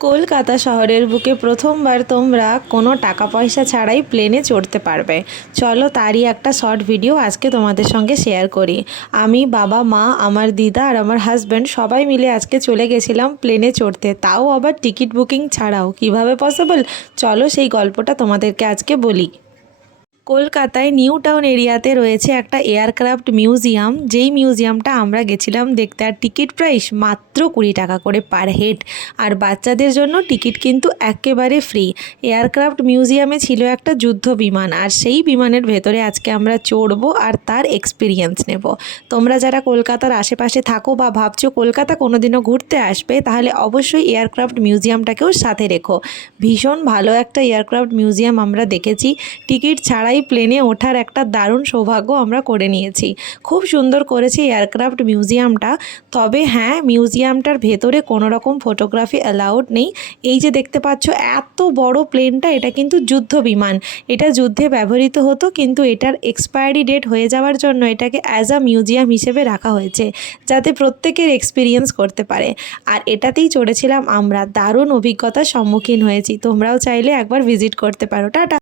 কলকাতা শহরের বুকে প্রথমবার তোমরা কোনো টাকা পয়সা ছাড়াই প্লেনে চড়তে পারবে। চলো তারই একটা শর্ট ভিডিও আজকে তোমাদের সঙ্গে শেয়ার করি। আমি, বাবা, মা, আমার দিদা আর আমার হাজব্যান্ড সবাই মিলে আজকে চলে গেছিলাম প্লেনে চড়তে। তাও আবার টিকিট বুকিং ছাড়াও। কীভাবে পসিবল চলো সেই গল্পটা তোমাদেরকে আজকে বলি। কলকাতায় নিউ টাউন এরিয়াতে রয়েছে একটা এয়ারক্রাফট মিউজিয়াম। যেই মিউজিয়ামটা আমরা গেছিলাম দেখতে, আর টিকিট প্রাইস মাত্র কুড়ি টাকা করে পার হেড। আর বাচ্চাদের জন্য টিকিট কিন্তু একেবারে ফ্রি। এয়ারক্রাফট মিউজিয়ামে ছিল একটা যুদ্ধ বিমান আর সেই বিমানের ভেতরে আজকে আমরা চড়বো আর তার এক্সপিরিয়েন্স নেব। তোমরা যারা কলকাতার আশেপাশে থাকো বা ভাবছ কলকাতা কোনোদিনও ঘুরতে আসবে, তাহলে অবশ্যই এয়ারক্রাফট মিউজিয়ামটাকেও সাথে রেখো। ভীষণ ভালো একটা এয়ারক্রাফট মিউজিয়াম আমরা দেখেছি। টিকিট ছাড়াই প্লেনে ওঠার একটা দারুণ সৌভাগ্য আমরা করে নিয়েছি। খুব সুন্দর করেছে এয়ারক্রাফট মিউজিয়ামটা। তবে হ্যাঁ মিউজিয়ামটার ভেতরে কোনো রকম ফটোগ্রাফি অ্যালাউড নেই। এই যে দেখতে পাচ্ছ, এত বড় প্লেনটা, এটা কিন্তু যুদ্ধ বিমান। এটা যুদ্ধে ব্যবহৃত হতো, কিন্তু এটার এক্সপায়ারি ডেট হয়ে যাওয়ার জন্য এটাকে অ্যাজ আ মিউজিয়াম হিসেবে রাখা হয়েছে, যাতে প্রত্যেকের এক্সপিরিয়েন্স করতে পারে। আর এটাতেই চড়েছিলাম আমরা। দারুণ অভিজ্ঞতার সম্মুখীন হয়েছি। তোমরাও চাইলে একবার ভিজিট করতে পারো। টাটা!